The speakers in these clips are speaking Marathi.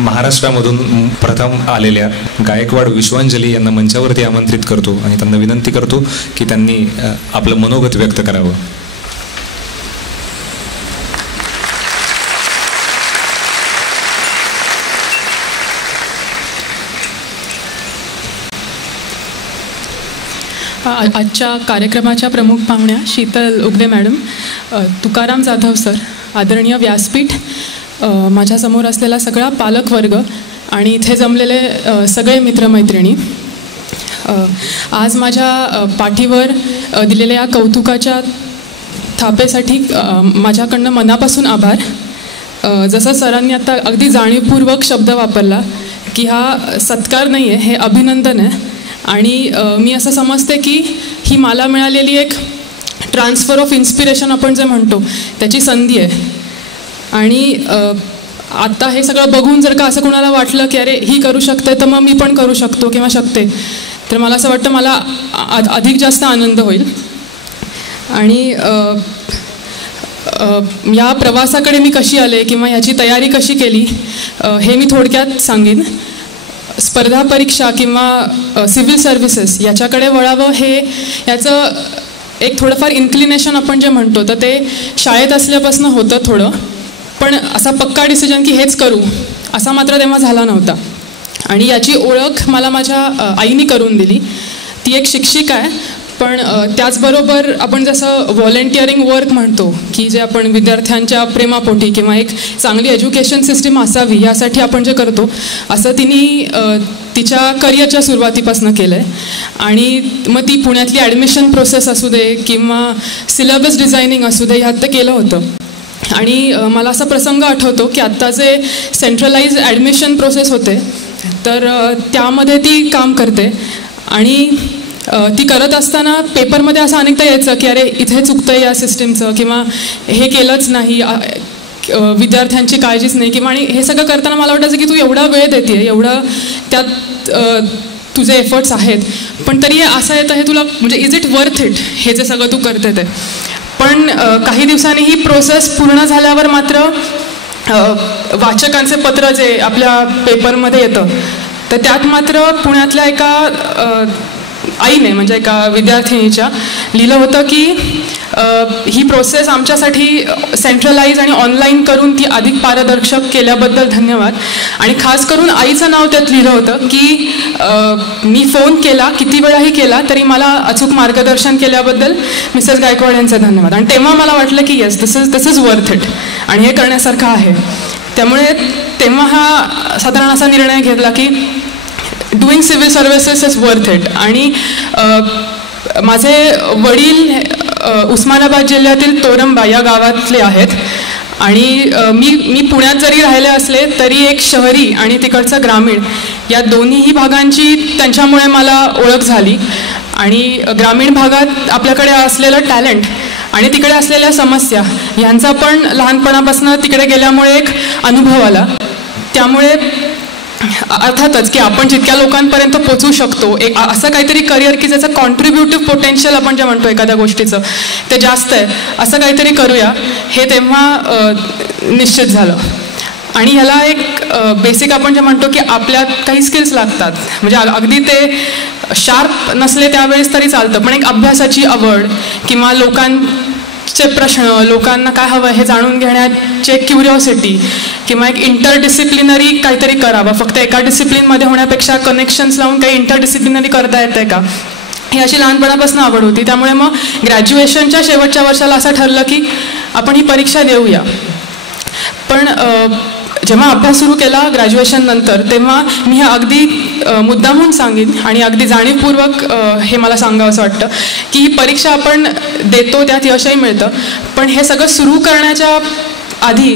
महाराष्ट्रामधून प्रथम आलेल्या गायकवाड विश्वांजली यांना मंचावरती आमंत्रित करतो आणि त्यांना विनंती करतो की त्यांनी आपलं मनोगत व्यक्त करावं. आजच्या कार्यक्रमाच्या प्रमुख पाहुण्या शीतल उगले मॅडम, तुकाराम जाधव सर, आदरणीय व्यासपीठ, माझ्यासमोर असलेला सगळा पालकवर्ग आणि इथे जमलेले सगळे मित्रमैत्रिणी, आज माझ्या पाठीवर दिलेल्या या कौतुकाच्या थापेसाठी माझ्याकडनं मनापासून आभार. जसं सरांनी आता अगदी जाणीवपूर्वक शब्द वापरला की हा सत्कार नाही आहे, हे अभिनंदन आहे. आणि मी असं समजते की ही मला मिळालेली एक ट्रान्सफर ऑफ इन्स्पिरेशन आपण जे म्हणतो त्याची संधी आहे. आणि आत्ता हे सगळं बघून जर का असं कोणाला वाटलं की अरे ही करू शकते तर मग मी पण करू शकतो किंवा शकते, तर मला असं वाटतं मला अधिक जास्त आनंद होईल. आणि या प्रवासाकडे मी कशी आले किंवा ह्याची तयारी कशी केली हे मी थोडक्यात सांगेन. स्पर्धा परीक्षा किंवा सिव्हिल सर्व्हिसेस याच्याकडे वळावं हे याचं एक थोडंफार इन्क्लिनेशन आपण जे म्हणतो तर ते शाळेत असल्यापासून होतं थोडं, पण असा पक्का डिसिजन की हेच करू असा मात्र तेव्हा झाला नव्हता. आणि याची ओळख मला माझ्या आईने करून दिली. ती एक शिक्षिका आहे, पण त्याचबरोबर आपण जसं व्हॉलेंटिअरिंग वर्क म्हणतो की जे आपण विद्यार्थ्यांच्या प्रेमापोटी किंवा एक चांगली एज्युकेशन सिस्टीम असावी यासाठी आपण जे करतो असं तिने तिच्या करिअरच्या सुरुवातीपासून केलं आहे. आणि मग ती पुण्यातली ॲडमिशन प्रोसेस असू दे किंवा सिलेबस डिझायनिंग असू दे ह्यात ते केलं होतं. आणि मला असा प्रसंग आठवतो की आत्ता जे सेंट्रलाइज ॲडमिशन प्रोसेस होते तर त्यामध्ये ती काम करते. आणि ती करत असताना पेपरमध्ये असं अनेकदा यायचं की अरे इथे चुकतं आहे या सिस्टीमचं किंवा हे केलंच नाही, विद्यार्थ्यांची काळजीच नाही किंवा. आणि हे सगळं करताना मला वाटायचं की तू एवढा वेळ देते, एवढं त्यात तुझे एफर्ट्स आहेत, पण तरी असं येतं हे तुला म्हणजे इज इट वर्थ इट हे जे सगळं तू करते ते. पण काही दिवसांनी ही प्रोसेस पूर्ण झाल्यावर मात्र वाचकांचे पत्र जे आपल्या पेपरमध्ये येतं तर त्यात मात्र पुण्यातल्या एका आईने म्हणजे एका विद्यार्थिनीच्या लिहिलं होतं की ही प्रोसेस आमच्यासाठी सेंट्रलाइज आणि ऑनलाईन करून ती अधिक पारदर्शक केल्याबद्दल धन्यवाद. आणि खास करून आईचं नाव त्यात लिहिलं होतं की मी फोन केला, किती वेळाही केला तरी मला अचूक मार्गदर्शन केल्याबद्दल मिसेस गायकवाड यांचे धन्यवाद. आणि तेव्हा मला वाटलं की yes this is worth it आणि हे करण्यासारखं आहे. त्यामुळे तेव्हा हा साधारण असा निर्णय घेतला की doing civil services is worth it. आणि माझे वडील उस्मानाबाद जिल्ह्यातील तोरंबा या गावातले आहेत. आणि मी पुण्यात जरी राहिले असले तरी एक शहरी आणि तिकडचं ग्रामीण या दोन्हीही भागांची त्यांच्यामुळे मला ओळख झाली. आणि ग्रामीण भागात आपल्याकडे असलेलं टॅलेंट आणि तिकडे असलेल्या समस्या ह्यांचा पण लहानपणापासून तिकडे गेल्यामुळे एक अनुभव आला. त्यामुळे अर्थातच की आपण जितक्या लोकांपर्यंत पोचू शकतो एक असं काहीतरी करिअर की ज्याचं कॉन्ट्रीब्युटिव्ह पोटेन्शियल आपण जे म्हणतो एखाद्या गोष्टीचं ते जास्त आहे असं काहीतरी करूया हे तेव्हा निश्चित झालं. आणि ह्याला एक बेसिक आपण जे म्हणतो की आपल्यात काही स्किल्स लागतात, म्हणजे अगदी ते शार्प नसले त्यावेळेस तरी चालतं, पण एक अभ्यासाची आवड किंवा लोकांचे प्रश्न, लोकांना काय हवं हे जाणून घेण्याचे क्युरिओसिटी किंवा एक इंटरडिसिप्लिनरी काहीतरी करावं, फक्त एका डिसिप्लिनमध्ये होण्यापेक्षा कनेक्शन्स लावून काही इंटरडिसिप्लिनरी करता येतं का, ही अशी लहानपणापासून आवड होती. त्यामुळे मग ग्रॅज्युएशनच्या शेवटच्या वर्षाला असं ठरलं की आपण ही परीक्षा देऊया. पण जेव्हा अभ्यास सुरू केला ग्रॅज्युएशन नंतर तेव्हा मी हे अगदी मुद्दामून सांगेन आणि अगदी जाणीवपूर्वक हे मला सांगावं असं वाटतं की ही परीक्षा आपण देतो त्यात यशही मिळतं, पण हे सगळं सुरू करण्याच्या आधी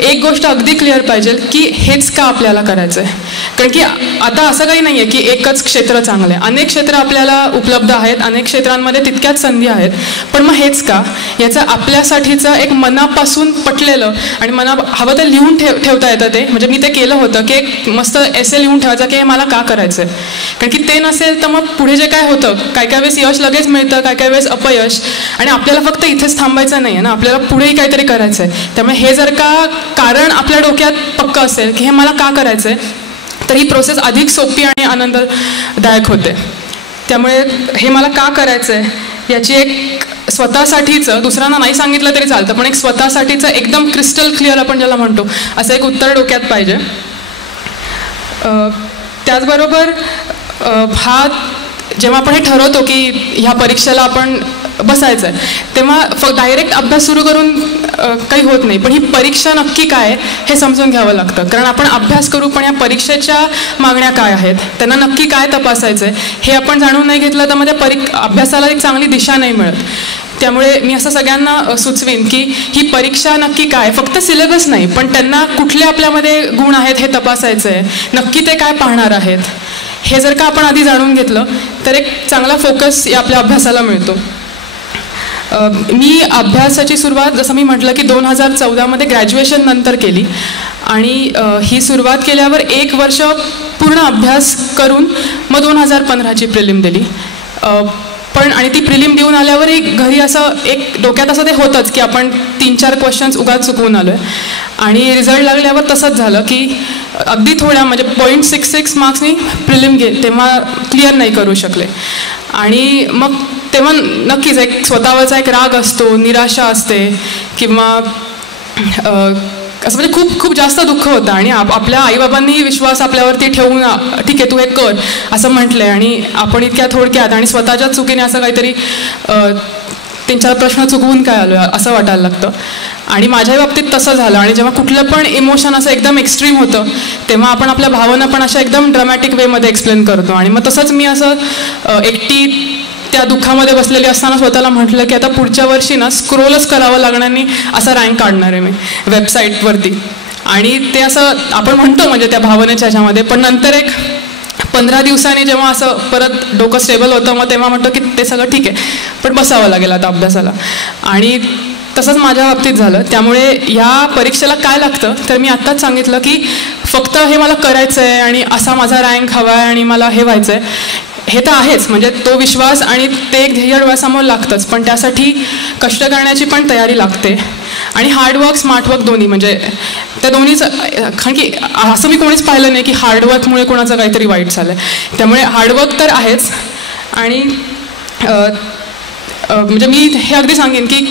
एक गोष्ट अगदी क्लिअर पाहिजे की हेच का आपल्याला करायचं आहे. कारण की आता असं काही नाही आहे की एकच क्षेत्र चांगलं आहे, अनेक क्षेत्र आपल्याला उपलब्ध आहेत, अनेक क्षेत्रांमध्ये तितक्याच संधी आहेत, पण मग हेच का याचं आपल्यासाठीचं एक मनापासून पटलेलं आणि मना हवं तर लिहून ठेवता येतं ते. म्हणजे मी ते केलं होतं की एक मस्त एसे लिहून ठेवायचं की हे मला का करायचं आहे. कारण की ते नसेल तर मग पुढे जे काय होतं, काय काय वेळेस यश लगेच मिळतं, काय काय वेळेस अपयश, आणि आपल्याला फक्त इथेच थांबायचं नाही आहे ना, आपल्याला पुढेही काहीतरी करायचं आहे. त्यामुळे हे जर का कारण आपल्या डोक्यात पक्कं असेल की हे मला का करायचं आहे, तर ही प्रोसेस अधिक सोपी आणि आनंददायक होते. त्यामुळे हे मला का करायचं आहे याची एक स्वतःसाठीचं, दुसऱ्यांना नाही सांगितलं तरी चालतं, पण एक स्वतःसाठीचं एकदम क्रिस्टल क्लिअर आपण ज्याला म्हणतो असं एक उत्तर डोक्यात पाहिजे. त्याचबरोबर जेव्हा आपण हे ठरवतो की ह्या परीक्षेला आपण बसायचं आहे, तेव्हा डायरेक्ट अभ्यास सुरू करून काही होत नाही. पण ही परीक्षा नक्की काय हे समजून घ्यावं लागतं. कारण आपण अभ्यास करू, पण या परीक्षेच्या मागण्या काय आहेत, त्यांना नक्की काय तपासायचं आहे हे आपण जाणून नाही घेतलं तर मग त्या अभ्यासाला एक चांगली दिशा नाही मिळत. त्यामुळे मी असं सगळ्यांना सुचवीन की ही परीक्षा नक्की काय, फक्त सिलेबस नाही, पण त्यांना कुठले आपल्यामध्ये गुण आहेत हे तपासायचं आहे, नक्की ते काय पाहणार आहेत हे जर का आपण आधी जाणून घेतलं तर एक चांगला फोकस या आपल्या अभ्यासाला मिळतो. मी अभ्यासाची सुरुवात जसं मी म्हटलं की 2014 ग्रॅज्युएशन नंतर केली आणि ही सुरुवात केल्यावर 1 वर्ष पूर्ण अभ्यास करून मग 2015ची प्रिलिम दिली. पण आणि ती प्रिलिम देऊन आल्यावरही घरी असं एक डोक्यात असं ते होतंच की आपण 3-4 क्वेश्चन्स उगाच चुकवून आलो आहे. आणि रिझल्ट लागल्यावर तसंच झालं की अगदी थोड्या म्हणजे 0.66 मार्क्सनी प्रिलिम तेव्हा क्लिअर नाही करू शकले. आणि मग तेव्हा नक्कीच एक स्वतःवरचा एक राग असतो, निराशा असते किंवा असं म्हणजे खूप खूप जास्त दुःख होतं. आणि आपल्या आईबाबांनीही विश्वास आपल्यावरती ठेवून ठीक आहे तू हे कर असं म्हटलंय आणि आपण इतक्या थोडक्यात आणि स्वतःच्या चुकीने असं काहीतरी 3-4 प्रश्न चुकवून काय आलो असं वाटायला लागतं. आणि माझ्या बाबतीत तसं झालं. आणि जेव्हा कुठलं पण इमोशन असं एकदम एक्स्ट्रीम होतं तेव्हा आपण आपल्या भावना पण अशा एकदम ड्रामॅटिक वेमध्ये एक्सप्लेन करतो. आणि मग तसंच मी असं एकटी त्या दुःखामध्ये बसलेली असताना स्वतःला म्हटलं की आता पुढच्या वर्षी ना स्क्रोलच करावं लागणार नाही असा रँक काढणार आहे मी वेबसाईटवरती. आणि ते असं आपण म्हणतो म्हणजे त्या भावनेच्या ह्याच्यामध्ये, पण नंतर एक 15 दिवसांनी जेव्हा असं परत डोकं स्टेबल होतं मग तेव्हा म्हणतो की ते सगळं ठीक आहे पण बसावं लागेल आता अभ्यासाला. आणि तसंच माझ्या बाबतीत झालं. त्यामुळे या परीक्षेला काय लागतं तर मी आत्ताच सांगितलं की फक्त हे मला करायचं आहे आणि असा माझा रँक हवा आहे आणि मला हे व्हायचं आहे हे तर आहेच, म्हणजे तो विश्वास आणि ते एक ध्येय डोळ्यासमोर लागतंच, पण त्यासाठी कष्ट करण्याची पण तयारी लागते. आणि हार्डवर्क स्मार्टवर्क दोन्ही, म्हणजे त्या दोन्हीच. कारण की असं मी कोणीच पाहिलं नाही की हार्डवर्कमुळे कोणाचं काहीतरी वाईट झालं आहे. त्यामुळे हार्डवर्क तर आहेच. आणि म्हणजे मी हे अगदी सांगेन की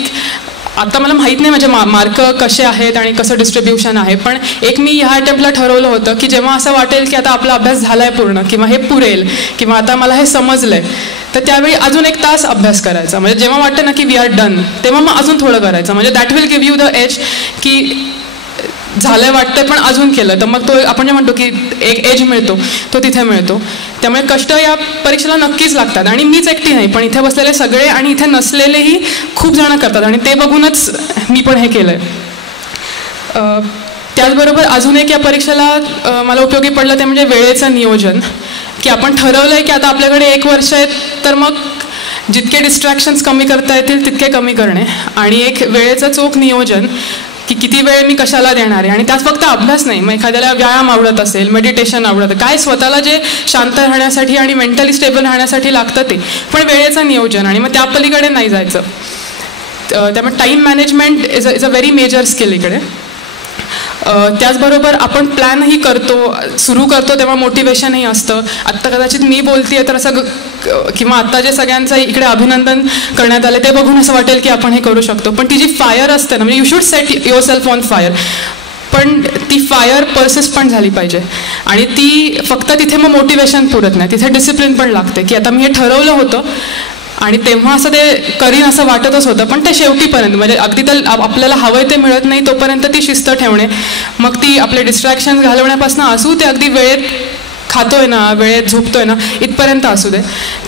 आता मला माहीत नाही माझे मार्क कसे आहेत आणि कसं डिस्ट्रीब्युशन आहे, पण एक मी ह्या अटेम्प्टला ठरवलं होतं की जेव्हा असं वाटेल की आता आपला अभ्यास झाला आहे पूर्ण किंवा हे पुरेल किंवा आता मला हे समजलं आहे तर त्यावेळी अजून 1 तास अभ्यास करायचा. म्हणजे जेव्हा वाटतं ना की वी आर डन तेव्हा मग अजून थोडं करायचं. म्हणजे that will give you the edge की झालंय वाटतंय पण अजून केलं तर मग तो आपण जे म्हणतो की एक एज मिळतो तो तिथे मिळतो. त्यामुळे कष्ट या परीक्षेला नक्कीच लागतात. आणि मीच एकटी नाही, पण इथे बसलेले सगळे आणि इथे नसलेलेही खूप जण करतात आणि ते बघूनच मी पण हे केलं आहे. त्याचबरोबर अजून एक या परीक्षेला मला उपयोगी पडलं ते म्हणजे वेळेचं नियोजन. की आपण ठरवलं आहे की आता आपल्याकडे 1 वर्ष आहे तर मग जितके डिस्ट्रॅक्शन्स कमी करता येतील तितके कमी करणे आणि एक वेळेचं चोख नियोजन की किती वेळ मी कशाला देणार आहे. आणि त्यात फक्त अभ्यास नाही, मग एखाद्याला व्यायाम आवडत असेल, मेडिटेशन आवडतं, काय स्वतःला जे शांत राहण्यासाठी आणि मेंटली स्टेबल राहण्यासाठी लागतं ते, पण वेळेचं नियोजन. आणि मग त्या पलीकडे नाही जायचं. त्यामुळे time management is a very major skill इकडे. त्याचबरोबर आपण प्लॅनही करतो, सुरू करतो तेव्हा मोटिवेशनही असतं. आत्ता कदाचित मी बोलतेय तर असं किंवा आत्ता जे सगळ्यांचं इकडे अभिनंदन करण्यात आले ते बघून असं वाटेल की आपण हे करू शकतो, पण ती जी फायर असते ना, म्हणजे you should set yourself on fire, पण ती फायर पर्सिस्टंट झाली पाहिजे. आणि ती फक्त तिथे मग मोटिवेशन पुरत नाही, तिथे डिसिप्लिन पण लागते की आता मी हे ठरवलं होतं आणि तेव्हा असं ते करीन असं वाटतच होतं, पण ते शेवटीपर्यंत म्हणजे अगदी तर आपल्याला हवंय ते मिळत नाही तोपर्यंत ती शिस्त ठेवणे. मग ती आपले डिस्ट्रॅक्शन घालवण्यापासून असू ते अगदी वेळेत खातोय ना, वेळेत झोपतोय ना, इथपर्यंत असू दे.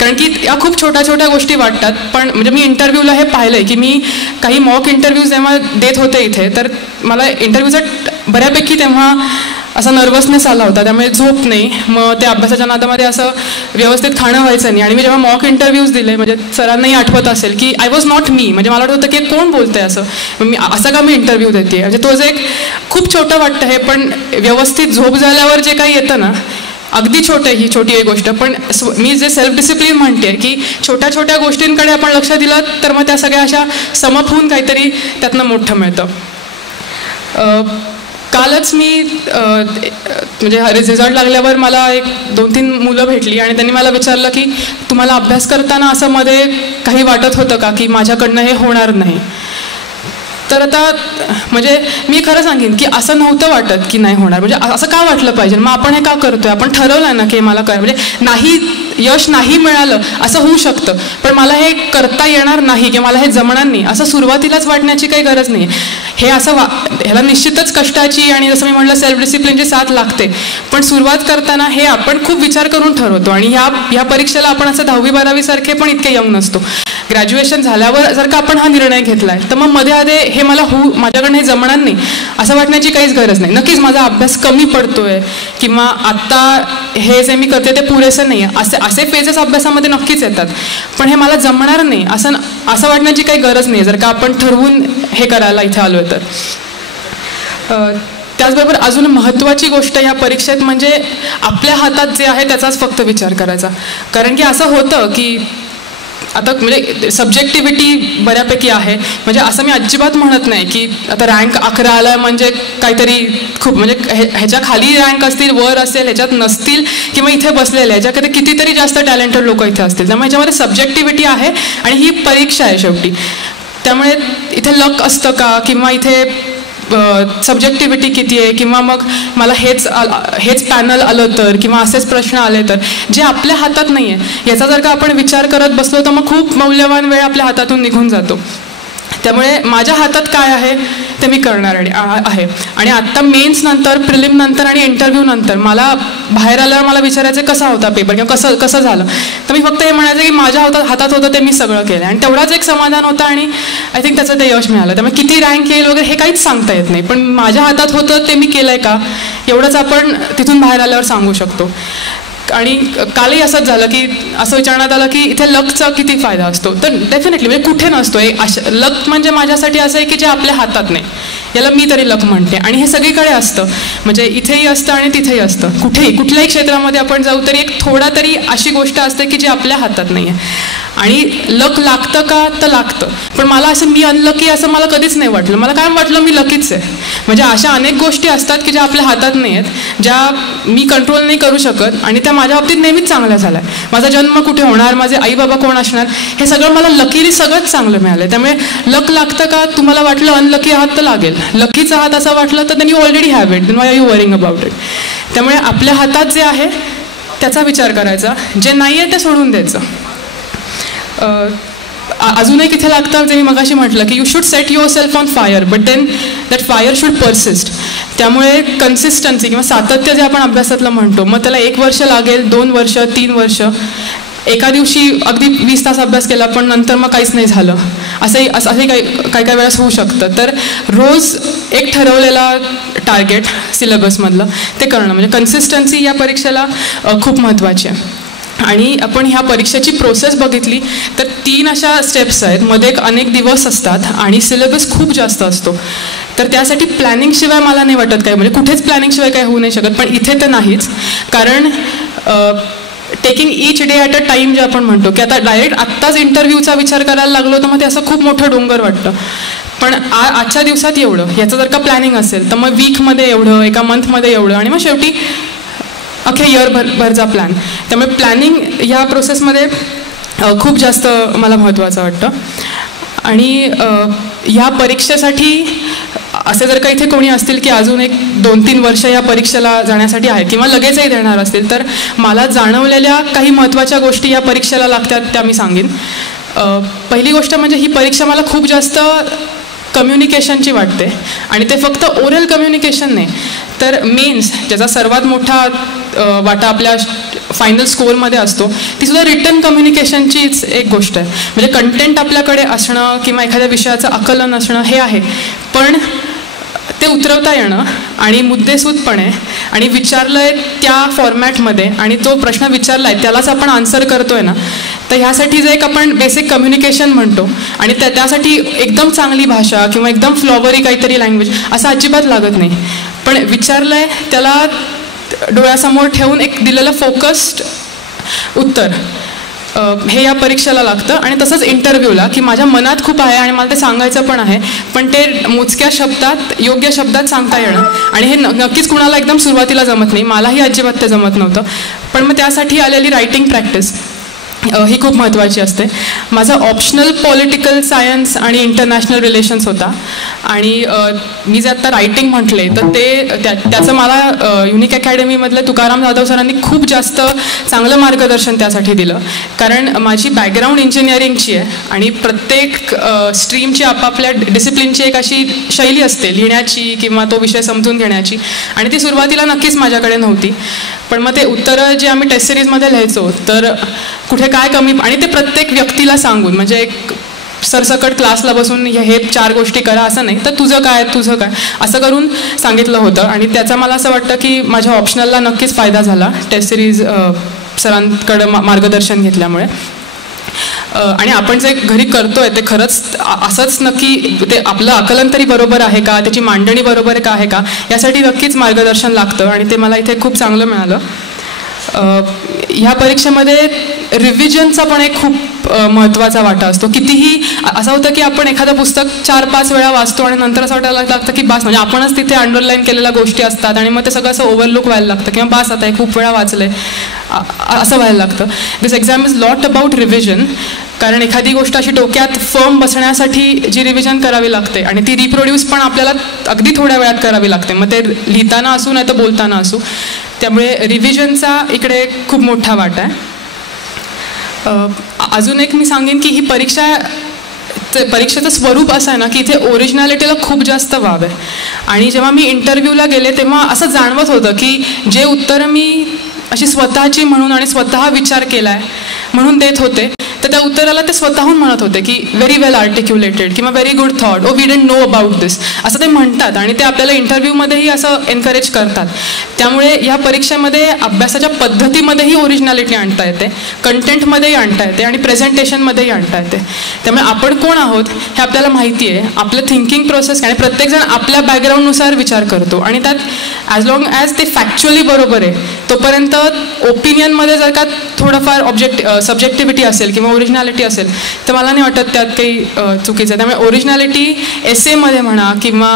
कारण की या खूप छोट्या छोट्या गोष्टी वाटतात, पण म्हणजे मी इंटरव्ह्यूला हे पाहिलंय की मी काही मॉक इंटरव्ह्यूज जेव्हा देत होते इथे तर मला इंटरव्ह्यूचा बऱ्यापैकी तेव्हा असा नर्वसनेस आला होता, त्यामुळे झोप नाही. मग त्या अभ्यासाच्या नादामध्ये असं व्यवस्थित खाणं व्हायचं नाही. आणि मी जेव्हा मॉक इंटरव्ह्यूज दिले, म्हणजे सरांनाही आठवत असेल की आय वॉज नॉट मी, म्हणजे मला वाटत होतं की कोण बोलतंय असं, मी असं का मी इंटरव्ह्यू देते. म्हणजे तो जे खूप छोटं वाटतं हे, पण व्यवस्थित झोप झाल्यावर जे काही येतं ना, अगदी छोटं, ही छोटी एक गोष्ट, पण मी जे सेल्फ डिसिप्लिन म्हणते की छोट्या छोट्या गोष्टींकडे आपण लक्ष दिलं तर मग त्या सगळ्या अशा समप होऊन काहीतरी त्यातनं मोठं मिळतं. कालच मी म्हणजे रिझल्ट लागल्यावर मला 1-2-3 मुलं भेटली आणि त्यांनी मला विचारलं की तुम्हाला अभ्यास करताना असं मध्ये काही वाटत होतं का की माझ्याकडनं हे होणार नाही. तर आता म्हणजे मी खरं सांगेन की असं नव्हतं वाटत की नाही होणार, म्हणजे असं का वाटलं पाहिजे, मग आपण हे का करतोय, आपण ठरवलं ना की मला काय, म्हणजे नाही यश नाही मिळालं असं होऊ शकतं, पण मला हे करता येणार नाही किंवा मला हे जमणार नाही असं सुरुवातीलाच वाटण्याची काही गरज नाही. हे असं ह्याला निश्चितच कष्टाची आणि जसं मी म्हटलं सेल्फ डिसिप्लिनची साथ लागते, पण सुरुवात करताना हे आपण खूप विचार करून ठरवतो. आणि ह्या परीक्षेला आपण असं 10वी-12वी सारखे पण इतके यंग नसतो. ग्रॅज्युएशन झाल्यावर जर का आपण हा निर्णय घेतलाय तर मग मध्ये हे माझ्याकडनं हे जमणार नाही असं वाटण्याची काहीच गरज नाही. नक्कीच माझा अभ्यास कमी पडतोय किंवा आत्ता हे जे मी करते ते पुरेसं नाही आहे असे फेजेस अभ्यासामध्ये नक्कीच येतात, पण हे मला जमणार नाही असं वाटण्याची काही गरज नाही जर का आपण ठरवून हे करायला इथे आलोय तर. त्याचबरोबर अजून महत्त्वाची गोष्ट या परीक्षेत म्हणजे आपल्या हातात जे आहे त्याचाच फक्त विचार करायचा. कारण की असं होतं की आता म्हणजे सब्जेक्टिव्हिटी बऱ्यापैकी आहे, म्हणजे असं मी अजिबात म्हणत नाही की आता रँक 11 आला म्हणजे काहीतरी खूप, म्हणजे ह्याच्या खाली रँक असतील, वर असेल, ह्याच्यात नसतील किंवा इथे बसलेले ह्याच्याकडे कितीतरी जास्त टॅलेंटेड लोक इथे असतील. त्यामुळे ह्याच्यामध्ये सब्जेक्टिव्हिटी आहे आणि ही परीक्षा आहे शेवटी. त्यामुळे इथे लक असतं का किंवा इथे सब्जेक्टिव्हिटी किती आहे किंवा मग मला हेच पॅनल आलं तर किंवा असेच प्रश्न आले तर, जे आपल्या हातात नाही आहे याचा जर का आपण विचार करत बसलो तर मग खूप मौल्यवान वेळ आपल्या हातातून निघून जातो. त्यामुळे माझ्या हातात काय आहे ते मी करणार आहे. आणि आत्ता मेन्स नंतर, प्रिलिम नंतर आणि इंटरव्ह्यू नंतर मला बाहेर आल्यावर मला विचारायचं कसा होता पेपर किंवा कसं झालं, तर मी फक्त हे म्हणायचं की माझ्या हातात होतं ते मी सगळं केलं आणि तेवढाच एक समाधान होतं आणि आय थिंक त्याचं ते यश मिळालं. त्यामुळे किती रँक येईल वगैरे हे काहीच सांगता येत नाही, पण माझ्या हातात होतं ते मी केलं आहे का एवढंच आपण तिथून बाहेर आल्यावर सांगू शकतो. आणि कालही असंच झालं की असं विचारण्यात आलं की इथे लकचा किती फायदा असतो, तर डेफिनेटली म्हणजे कुठे नसतो. लक म्हणजे माझ्यासाठी असं आहे की जे आपल्या हातात नाही, याला मी तरी लक म्हणते. आणि हे सगळीकडे असतं, म्हणजे इथेही असतं आणि तिथेही असतं. कुठल्याही क्षेत्रामध्ये आपण जाऊ तरी एक थोडा तरी अशी गोष्ट असते की जी आपल्या हातात नाही आहे. आणि लक लागतं का, तर लागतं, पण मला असं मी अनलकी असं मला कधीच नाही वाटलं. मला काय वाटलं मी लकीच आहे. म्हणजे अशा अनेक गोष्टी असतात की ज्या आपल्या हातात नाही आहेत, ज्या मी कंट्रोल नाही करू शकत आणि त्या माझ्या बाबतीत नेहमीच चांगल्या झाल्या. माझा जन्म कुठे होणार, माझे आई बाबा कोण असणार, हे सगळं मला लकीली सगळंच चांगलं मिळालं. त्यामुळे लक लागतं का, तुम्हाला वाटलं अनलकी आहात तर लागेल, लकीचा आहात असं वाटलं तर then you already have it, then why are you worrying about it. त्यामुळे आपल्या हातात जे आहे त्याचा विचार करायचा, जे नाही आहे ते सोडून द्यायचं. अजून एक इथे लागतं जे मी मगाशी म्हटलं की you should set yourself on fire but then that fire should persist. त्यामुळे कन्सिस्टन्सी किंवा सातत्य जे आपण अभ्यासातलं म्हणतो, मग त्याला 1 वर्ष लागेल, 2 वर्ष, 3 वर्ष, एका दिवशी अगदी 20 तास अभ्यास केला पण नंतर मग काहीच नाही झालं, असंही काही वेळेस होऊ शकतं. तर रोज एक ठरवलेला टार्गेट सिलेबसमधलं ते करणं, म्हणजे कन्सिस्टन्सी या परीक्षेला खूप महत्त्वाची आहे. आणि आपण ह्या परीक्षेची प्रोसेस बघितली तर 3 अशा स्टेप्स आहेत, मध्ये अनेक दिवस असतात आणि सिलेबस खूप जास्त असतो. तर त्यासाठी प्लॅनिंगशिवाय मला नाही वाटत काय, म्हणजे कुठेच प्लॅनिंगशिवाय काय होऊ नाही शकत, पण इथे तर नाहीच. कारण taking each day at a time जे आपण म्हणतो की आता डायरेक्ट आत्ताच इंटरव्ह्यूचा विचार करायला लागलो तर मग ते असं खूप मोठं डोंगर वाटतं. पण आजच्या दिवसात एवढं, याचं जर का प्लॅनिंग असेल तर मग वीकमध्ये एवढं, एका मंथमध्ये एवढं, आणि मग शेवटी अख्ख्या इयरभरचा प्लॅन. त्यामुळे प्लॅनिंग ह्या प्रोसेसमध्ये खूप जास्त मला महत्त्वाचं वाटतं. आणि ह्या परीक्षेसाठी असे जर का इथे कोणी असतील की अजून 1-2-3 वर्ष या परीक्षेला जाण्यासाठी आहे किंवा लगेचही देणार असतील, तर मला जाणवलेल्या काही महत्त्वाच्या गोष्टी या परीक्षेला लागतात त्या मी सांगेन. पहिली गोष्ट म्हणजे ही परीक्षा मला खूप जास्त कम्युनिकेशनची वाटते, आणि ते फक्त ओरल कम्युनिकेशन नाही तर मेन्स ज्याचा सर्वात मोठा वाटा आपल्या फायनल स्कोअरमध्ये असतो, ती सुद्धा रिटन कम्युनिकेशनचीच एक गोष्ट आहे. म्हणजे कंटेंट आपल्याकडे असणं किंवा एखाद्या विषयाचं आकलन असणं हे आहे, पण ते उतरवता येणं आणि मुद्देसूदपणे आणि विचारलंय त्या फॉर्मॅटमध्ये आणि तो प्रश्न विचारलाय त्यालाच आपण आन्सर करतोय ना, तर ह्यासाठी जे एक आपण बेसिक कम्युनिकेशन म्हणतो आणि त्यासाठी एकदम चांगली भाषा किंवा एकदम फ्लॉवरी काहीतरी लँग्वेज असं अजिबात लागत नाही. पण विचारलंय त्याला डोळ्यासमोर ठेवून एक दिलेलं फोकस्ड उत्तर हे या परीक्षेला लागतं. आणि तसंच इंटरव्ह्यूला की माझ्या मनात खूप आहे आणि मला ते सांगायचं पण आहे, पण ते मोजक्या शब्दात योग्य शब्दात सांगता येणं आणि हे नक्कीच कुणाला एकदम सुरुवातीला जमत नाही. मलाही अजिबात ते जमत नव्हतं. पण मग त्यासाठी आलेली रायटिंग प्रॅक्टिस ही खूप महत्त्वाची असते. माझा ऑप्शनल पॉलिटिकल सायन्स आणि इंटरनॅशनल रिलेशन्स होता आणि मी जे आत्ता रायटिंग म्हटले तर ते त्याचं मला युनिक अकॅडमीमधल्या तुकाराम जाधव सरांनी खूप जास्त चांगलं मार्गदर्शन त्यासाठी दिलं. कारण माझी बॅकग्राऊंड इंजिनिअरिंगची आहे आणि प्रत्येक स्ट्रीमची आपापल्या डिसिप्लिनची एक अशी शैली असते लिहिण्याची किंवा तो विषय समजून घेण्याची, आणि ती सुरुवातीला नक्कीच माझ्याकडे नव्हती. पण मग ते उत्तरं जे आम्ही टेस्ट सिरीजमध्ये लिहायचो तर कुठे काय कमी, आणि ते प्रत्येक व्यक्तीला सांगून, म्हणजे एक सरसकट क्लासला बसून हे 4 गोष्टी करा असं नाही, तर तुझं काय असं करून सांगितलं होतं. आणि त्याचा मला असं वाटतं की माझ्या ऑप्शनलला नक्कीच फायदा झाला टेस्ट सिरीज सरांकडं मार्गदर्शन घेतल्यामुळे. आणि आपण जे घरी करतोय ते खरंच असंच नक्की ते आपलं आकलन तरी बरोबर आहे का, त्याची मांडणी बरोबर का आहे का, यासाठी नक्कीच मार्गदर्शन लागतं आणि ते मला इथे खूप चांगलं मिळालं. ह्या परीक्षेमध्ये रिव्हिजनचा पण एक खूप महत्त्वाचा वाटा असतो. कितीही असं होतं की आपण एखादं पुस्तक 4-5 वेळा वाचतो आणि नंतर असं वाटायला लागतं की बास, म्हणजे आपणच तिथे अंडरलाईन केलेल्या गोष्टी असतात आणि मग ते सगळं असं ओव्हरलुक व्हायला लागतं किंवा बास आता हे खूप वेळा वाचलंय असं व्हायला लागतं. This exam is not about revision, कारण एखादी गोष्ट अशी डोक्यात फर्म बसण्यासाठी जी रिव्हिजन करावी लागते आणि ती रिप्रोड्यूस पण आपल्याला अगदी थोड्या वेळात करावी लागते, मग ते लिहिताना असू नाही तर बोलताना असू. त्यामुळे रिव्हिजनचा इकडे खूप मोठा वाटा आहे. अजून एक मी सांगेन की ही परीक्षेचं स्वरूप असं आहे ना की इथे ओरिजिनॅलिटीला खूप जास्त वाव आहे. आणि जेव्हा मी इंटरव्ह्यूला गेले तेव्हा असं जाणवत होतं की जे उत्तरं मी अशी स्वतःची म्हणून आणि स्वतः विचार केला आहे म्हणून देत होते, तर त्या उत्तराला ते स्वतःहून म्हणत होते की व्हेरी वेल आर्टिक्युलेटेड किंवा very good thought, oh we didn't know about this, असं ते म्हणतात आणि ते आपल्याला इंटरव्ह्यूमध्येही असं एनकरेज करतात. त्यामुळे या परीक्षेमध्ये अभ्यासाच्या पद्धतीमध्येही ओरिजिनॅलिटी आणता येते, कंटेंटमध्येही आणता येते आणि प्रेझेंटेशनमध्येही आणता येते. त्यामुळे आपण कोण आहोत हे आपल्याला माहिती आहे, आपलं थिंकिंग प्रोसेस, आणि प्रत्येकजण आपल्या बॅकग्राऊंडनुसार विचार करतो आणि त्यात ॲज लॉंग ॲज ते फॅक्च्युअली बरोबर आहे तोपर्यंत ओपिनियनमध्ये जर का थोडंफार सब्जेक्टिव्हिटी असेल किंवा ओरिजिनॅलिटी असेल तर मला नाही वाटत त्यात काही चुकीचं आहे. त्यामुळे ओरिजिनॅलिटी एसेमध्ये म्हणा किंवा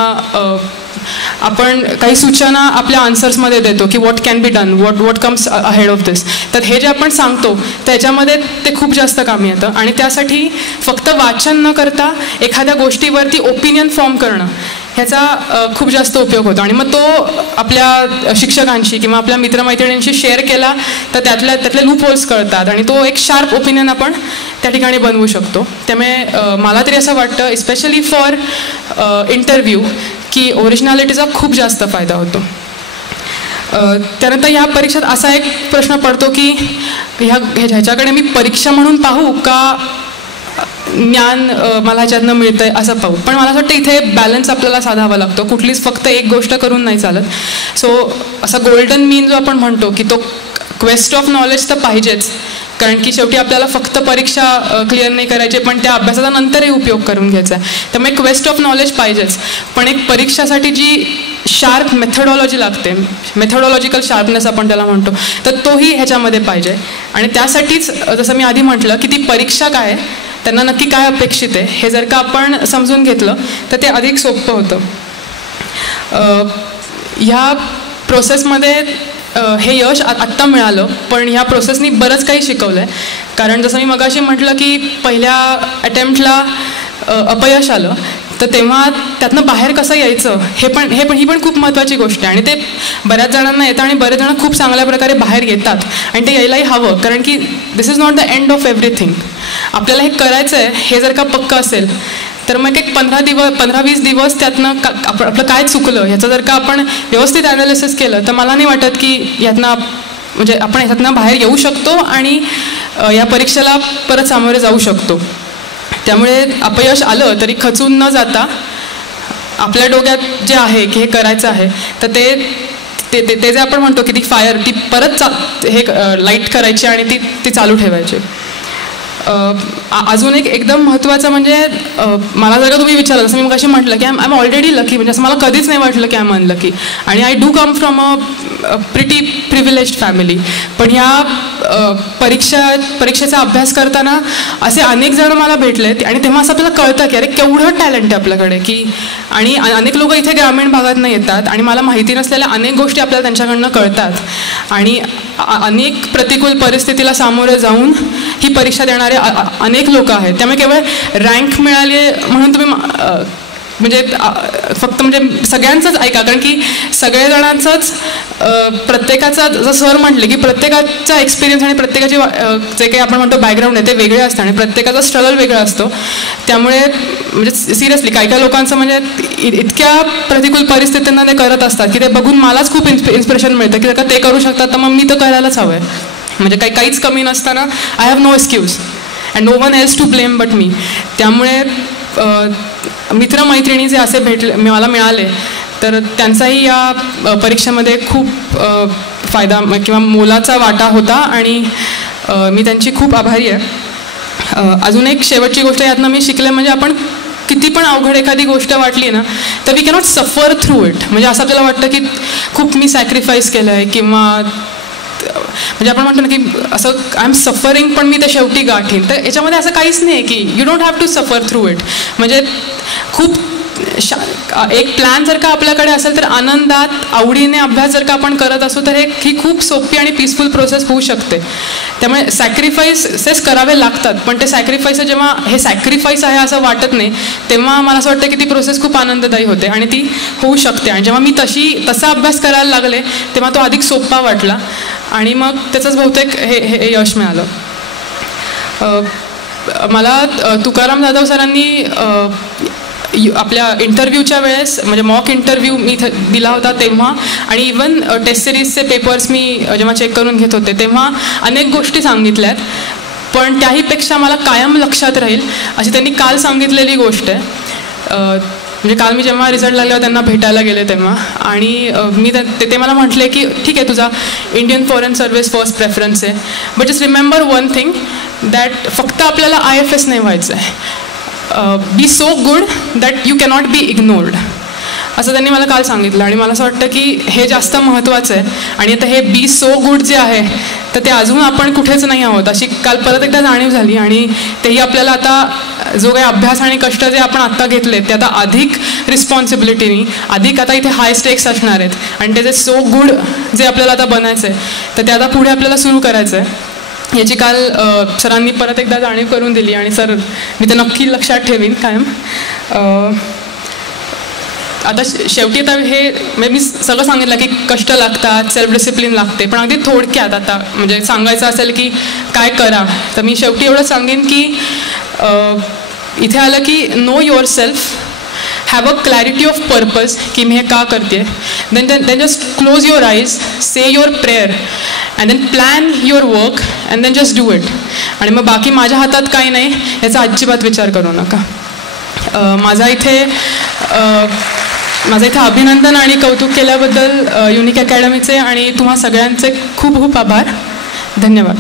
आपण काही सूचना आपल्या आन्सर्समध्ये देतो की what can be done, what comes ahead of this, तर हे जे आपण सांगतो त्याच्यामध्ये ते खूप जास्त कामी येतं. आणि त्यासाठी फक्त वाचन न करता एखाद्या गोष्टीवरती ओपिनियन फॉर्म करणं ह्याचा खूप जास्त उपयोग होतो. आणि मग तो आपल्या शिक्षकांशी किंवा आपल्या मित्रमैत्रिणींशी शेअर केला तर त्यातले लूप होल्स कळतात आणि तो एक शार्प ओपिनियन आपण त्या ठिकाणी बनवू शकतो. त्यामुळे मला तरी असं वाटतं इस्पेशली फॉर इंटरव्ह्यू की ओरिजिनॅलिटीचा खूप जास्त फायदा होतो. त्यानंतर ह्या परीक्षेत असा एक प्रश्न पडतो की ह्याच्याकडे मी परीक्षा म्हणून पाहू का ज्ञान मला ह्याच्यातनं मिळतंय असं पाहू. पण मला असं वाटतं इथे बॅलन्स आपल्याला साधावा लागतो, कुठलीच फक्त एक गोष्ट करून नाही चालत. सो असा गोल्डन मीन जो आपण म्हणतो की तो क्वेस्ट ऑफ नॉलेज तर पाहिजेच, कारण की शेवटी आपल्याला फक्त परीक्षा क्लिअर नाही करायची पण त्या अभ्यासाचा नंतरही उपयोग करून घ्यायचा आहे. त्यामुळे क्वेस्ट ऑफ नॉलेज पाहिजेच, पण एक परीक्षासाठी जी शार्प मेथडॉलॉजी लागते, मेथडॉलॉजिकल शार्पनेस आपण त्याला म्हणतो, तर तोही ह्याच्यामध्ये पाहिजे. आणि त्यासाठीच जसं मी आधी म्हटलं की ती परीक्षा काय आहे, त्यांना नक्की काय अपेक्षित आहे हे जर का आपण समजून घेतलं तर ते अधिक सोपं होतं. ह्या प्रोसेसमध्ये हे यश आत्ता मिळालं, पण ह्या प्रोसेसनी बरंच काही शिकवलं आहे. कारण जसं मी मगाशी म्हटलं की पहिल्या अटेम्प्टला अपयश आलं तर तेव्हा त्यातनं बाहेर कसं यायचं ही पण खूप महत्त्वाची गोष्ट आहे. आणि ते बऱ्याच जणांना येतं आणि बरेच जण खूप चांगल्या प्रकारे बाहेर येतात आणि ते यायलाही हवं, कारण की this is not the end of everything. आपल्याला हे करायचं आहे हे जर का पक्कं असेल तर मग एक 15-20 दिवस त्यातनं आपलं काय चुकलं ह्याचं जर का आपण व्यवस्थित ॲनालिसिस केलं तर मला नाही वाटत की ह्यातनं म्हणजे आपण ह्यातनं बाहेर येऊ शकतो आणि या परीक्षेला परत सामोरे जाऊ शकतो. त्यामुळे अपयश आलं तरी खचून न जाता आपल्या डोक्यात जे आहे की हे करायचं आहे, तर ते जे आपण म्हणतो की ती फायर ती परत हे लाईट करायची आणि ती चालू ठेवायची. अजून एकदम महत्त्वाचं म्हणजे मला जर का तुम्ही विचारलं, जसं मी मग अशी म्हटलं की आय एम ऑलरेडी लकी, म्हणजे असं मला कधीच नाही वाटलं की आय एम अनलकी, आणि I do come from a pretty privileged family. पण ह्या परीक्षेचा अभ्यास करताना असे अनेक जण मला भेटलेत आणि तेव्हा असं आपल्याला कळतं की अरे केवढं टॅलेंट आहे आपल्याकडे, की आणि अनेक लोक इथे ग्रामीण भागातून येतात आणि मला माहिती नसलेल्या अनेक गोष्टी आपल्याला त्यांच्याकडनं कळतात आणि अनेक प्रतिकूल परिस्थितीला सामोरे जाऊन ही परीक्षा देणारे अनेक लोक आहेत. त्यामुळे केवळ रँक मिळाली म्हणून तुम्ही म्हणजे फक्त म्हणजे सगळ्यांचंच ऐका, कारण की सगळेजणांचंच प्रत्येकाचा, जसं सर म्हटले की प्रत्येकाचा एक्सपिरियन्स आणि प्रत्येकाची जे काही आपण म्हणतो बॅकग्राऊंड आहे ते वेगळे असतं आणि प्रत्येकाचा स्ट्रगल वेगळा असतो. त्यामुळे म्हणजे सिरियसली काही लोकांचं म्हणजे इतक्या प्रतिकूल परिस्थितींना ते करत असतात की ते बघून मलाच खूप इन्स्पिरेशन मिळतं की जर का ते करू शकतात तर मग मी तर करायलाच हवं आहे. म्हणजे काहीच कमी नसताना I have no excuse and no one else to blame but me. त्यामुळे मित्रमैत्रिणी जे असे मला मिळाले तर त्यांचाही या परीक्षेमध्ये खूप फायदा किंवा मोलाचा वाटा होता आणि मी त्यांची खूप आभारी आहे. अजून एक शेवटची गोष्ट यातनं मी शिकले म्हणजे आपण किती पण अवघड एखादी गोष्ट वाटली ना तर वी कॅनॉट सफर थ्रू इट. म्हणजे असं आपल्याला वाटतं की खूप मी सॅक्रिफाईस केलं आहे किंवा म्हणजे आपण म्हणतो ना की असं आय एम सफरिंग पण मी ते शेवटी गाठीन. तर याच्यामध्ये असं काहीच नाही की you don't have to suffer through it. म्हणजे खूप एक प्लॅन जर का आपल्याकडे असेल तर आनंदात आवडीने अभ्यास जर का आपण करत असू तर ही खूप सोपी आणि पीसफुल प्रोसेस होऊ शकते. त्यामुळे सॅक्रिफाईसेस करावे लागतात, पण ते सॅक्रिफाईस जेव्हा हे सॅक्रिफाईस आहे असं वाटत नाही तेव्हा मला असं वाटतं की ती प्रोसेस खूप आनंददायी होते आणि ती होऊ शकते. आणि जेव्हा मी तसा अभ्यास करायला लागले तेव्हा तो अधिक सोपा वाटला आणि मग त्याचंच बहुतेक हे यश मिळालं. मला तुकाराम जाधव सरांनी आपल्या इंटरव्ह्यूच्या वेळेस म्हणजे मॉक इंटरव्ह्यू मी दिला होता तेव्हा आणि इवन टेस्ट सिरीजचे पेपर्स मी जेव्हा चेक करून घेत होते तेव्हा अनेक गोष्टी सांगितल्यात, पण त्याहीपेक्षा मला कायम लक्षात राहील अशी त्यांनी काल सांगितलेली गोष्ट आहे. म्हणजे काल मी जेव्हा रिझल्ट लागल्यावर त्यांना भेटायला गेले तेव्हा आणि मी ते मला म्हटले की ठीक आहे तुझा Indian foreign service first preference आहे, but just remember one thing that फक्त आपल्याला IFS नाही व्हायचं आहे. Be so good that you cannot be ignored असं त्यांनी मला काल सांगितलं आणि मला असं वाटतं की हे जास्त महत्त्वाचं आहे. आणि आता हे बी सो गुड जे आहे तर ते अजून आपण कुठेच नाही आहोत अशी काल परत एकदा जाणीव झाली आणि तेही आपल्याला आता जो काही अभ्यास आणि कष्ट जे आपण आत्ता घेतले ते आता अधिक रिस्पॉन्सिबिलिटीनी अधिक आता इथे हाय स्टेक्स असणार आहेत आणि ते जे सो गुड जे आपल्याला आता बनायचं आहे तर ते आता पुढे आपल्याला सुरू करायचं आहे. याची काल सरांनी परत एकदा जाणीव करून दिली आणि सर मी ते नक्की लक्षात ठेवीन कायम. आता शेवटी आता हे म्हणजे मी सगळं सांगितलं की कष्ट लागतात, सेल्फ डिसिप्लिन लागते, पण अगदी थोडक्यात आता म्हणजे सांगायचं असेल की काय करा तर मी शेवटी एवढं सांगेन की इथे आलं की know yourself, have a clarity of purpose की मी हे का करते, then just close your eyes, say your prayer and then plan your work and then just do it. आणि मग बाकी माझ्या हातात काही नाही याचा अजिबात विचार करू नका. माझं इथे अभिनंदन आणि कौतुक केल्याबद्दल युनिक अकॅडमीचे आणि तुम्हा सगळ्यांचे खूप खूप आभार. धन्यवाद.